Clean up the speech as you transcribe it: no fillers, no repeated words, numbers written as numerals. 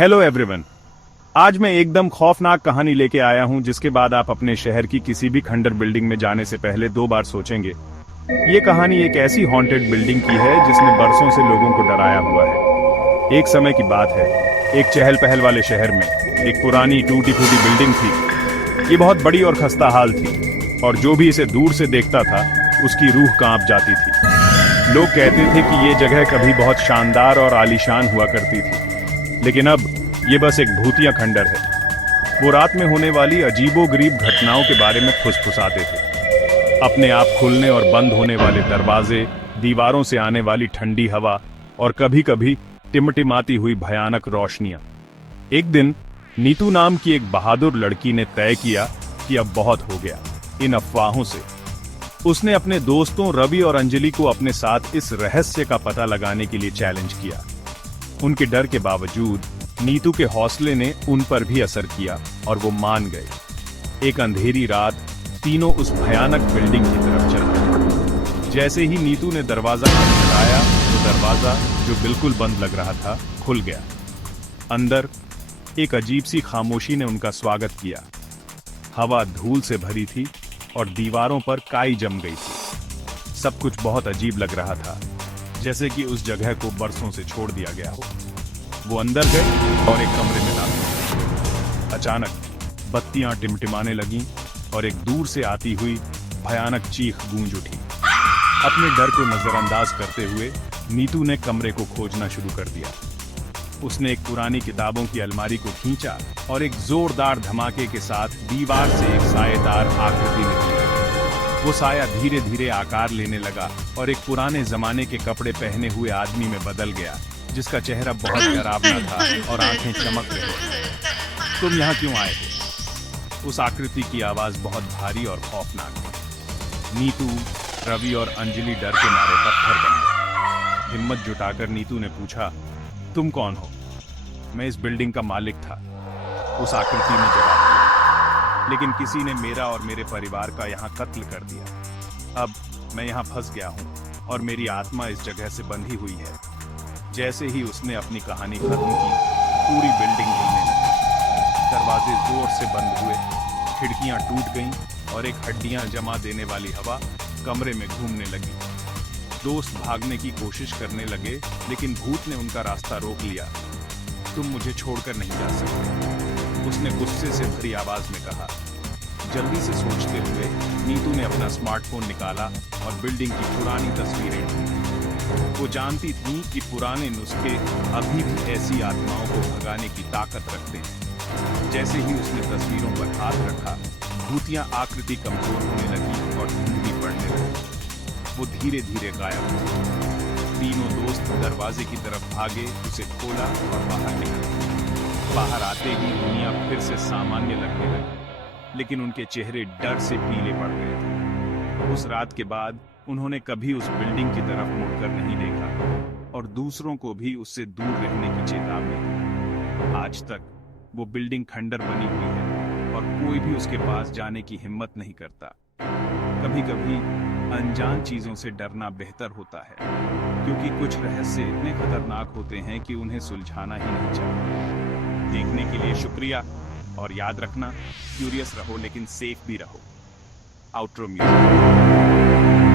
Hello everyone. आज मैं एकदम खौफनाक कहानी लेके आया हूं जिसके बाद आप अपने शहर की किसी भी खंडर बिल्डिंग में जाने से पहले 2 बार सोचेंगे। ये कहानी एक ऐसी हॉन्टेड बिल्डिंग की है जिसने बरसों से लोगों को डराया हुआ है। एक समय की बात है, एक चहल पहल वाले शहर में एक पुरानी टूटी फूटी बिल्डिंग थी। ये बहुत बड़ी और खस्ता हाल थी और जो भी इसे दूर से देखता था उसकी रूह कांप जाती थी। लोग कहते थे कि ये जगह कभी बहुत शानदार और आलीशान हुआ करती थी, लेकिन अब ये बस एक भूतिया खंडर है। वो रात में होने वाली अजीबोगरीब घटनाओं के बारे में फुसफुसाते थे। अपने आप खुलने और बंद होने वाले दरवाजे, दीवारों से आने वाली ठंडी हवा और कभी कभी टिमटिमाती हुई भयानक रोशनियां। एक दिन नीतू नाम की एक बहादुर लड़की ने तय किया कि अब बहुत हो गया इन अफवाहों से। उसने अपने दोस्तों रवि और अंजलि को अपने साथ इस रहस्य का पता लगाने के लिए चैलेंज किया। उनके डर के बावजूद नीतू के हौसले ने उन पर भी असर किया और वो मान गए। एक अंधेरी रात तीनों उस भयानक बिल्डिंग की तरफ चले। जैसे ही नीतू ने दरवाजा खटखटाया तो दरवाजा, जो बिल्कुल बंद लग रहा था, खुल गया। अंदर एक अजीब सी खामोशी ने उनका स्वागत किया। हवा धूल से भरी थी और दीवारों पर काई जम गई थी। सब कुछ बहुत अजीब लग रहा था, जैसे कि उस जगह को बरसों से छोड़ दिया गया हो। वो अंदर गए और एक कमरे में दाखिल। अचानक बत्तियां टिमटिमाने लगीं और एक दूर से आती हुई भयानक चीख गूंज उठी। अपने डर को नजरअंदाज करते हुए नीतू ने कमरे को खोजना शुरू कर दिया। उसने एक पुरानी किताबों की अलमारी को खींचा और एक जोरदार धमाके के साथ दीवार से एक सायेदार आकृति निकली। वो साया धीरे धीरे आकार लेने लगा और एक पुराने जमाने के कपड़े पहने हुए आदमी में बदल गया, जिसका चेहरा बहुत डरावना था और आंखें चमक रही थी। तुम यहाँ क्यों आए थे? उस आकृति की आवाज बहुत भारी और खौफनाक थी। नीतू, रवि और अंजलि डर के मारे पत्थर बन गए। हिम्मत जुटाकर नीतू ने पूछा, तुम कौन हो? मैं इस बिल्डिंग का मालिक था, उस आकृति ने जवाब दिया। लेकिन किसी ने मेरा और मेरे परिवार का यहाँ कत्ल कर दिया। अब मैं यहाँ फंस गया हूँ और मेरी आत्मा इस जगह से बंधी हुई है। जैसे ही उसने अपनी कहानी खत्म की, पूरी बिल्डिंग हिलने लगी। दरवाजे जोर से बंद हुए, खिड़कियां टूट गईं और एक हड्डियां जमा देने वाली हवा कमरे में घूमने लगी। दोस्त भागने की कोशिश करने लगे, लेकिन भूत ने उनका रास्ता रोक लिया। तुम मुझे छोड़कर नहीं जा सकते, उसने गुस्से से भरी आवाज में कहा। जल्दी से सोचते हुए नीतू ने अपना स्मार्टफोन निकाला और बिल्डिंग की पुरानी तस्वीरें ढूंढी। वो जानती थी कि पुराने नुस्खे अभी भी ऐसी आत्माओं को भगाने की ताकत रखते हैं। जैसे ही उसने तस्वीरों पर हाथ रखा, भूतिया आकृति कमजोर होने लगी और धुंधली पड़ने लगी। वो धीरे धीरे गायब हुई। तीनों दोस्त दरवाजे की तरफ भागे, उसे खोला और बाहर निकले। बाहर आते ही दुनिया फिर से सामान्य लगने लगी, लेकिन उनके चेहरे डर से पीले पड़ गए थे। उस रात के बाद उन्होंने कभी उस बिल्डिंग की तरफ मुड़कर नहीं देखा और दूसरों को भी उससे दूर रहने की चेतावनी दी। आज तक वो बिल्डिंग खंडर बनी हुई है और कोई भी उसके पास जाने की हिम्मत नहीं करता। कभी कभी अनजान चीजों से डरना बेहतर होता है, क्योंकि कुछ रहस्य इतने खतरनाक होते हैं कि उन्हें सुलझाना ही नहीं चाहिए। देखने के लिए शुक्रिया और याद रखना, क्यूरियस रहो लेकिन सेफ भी रहो। Outro music.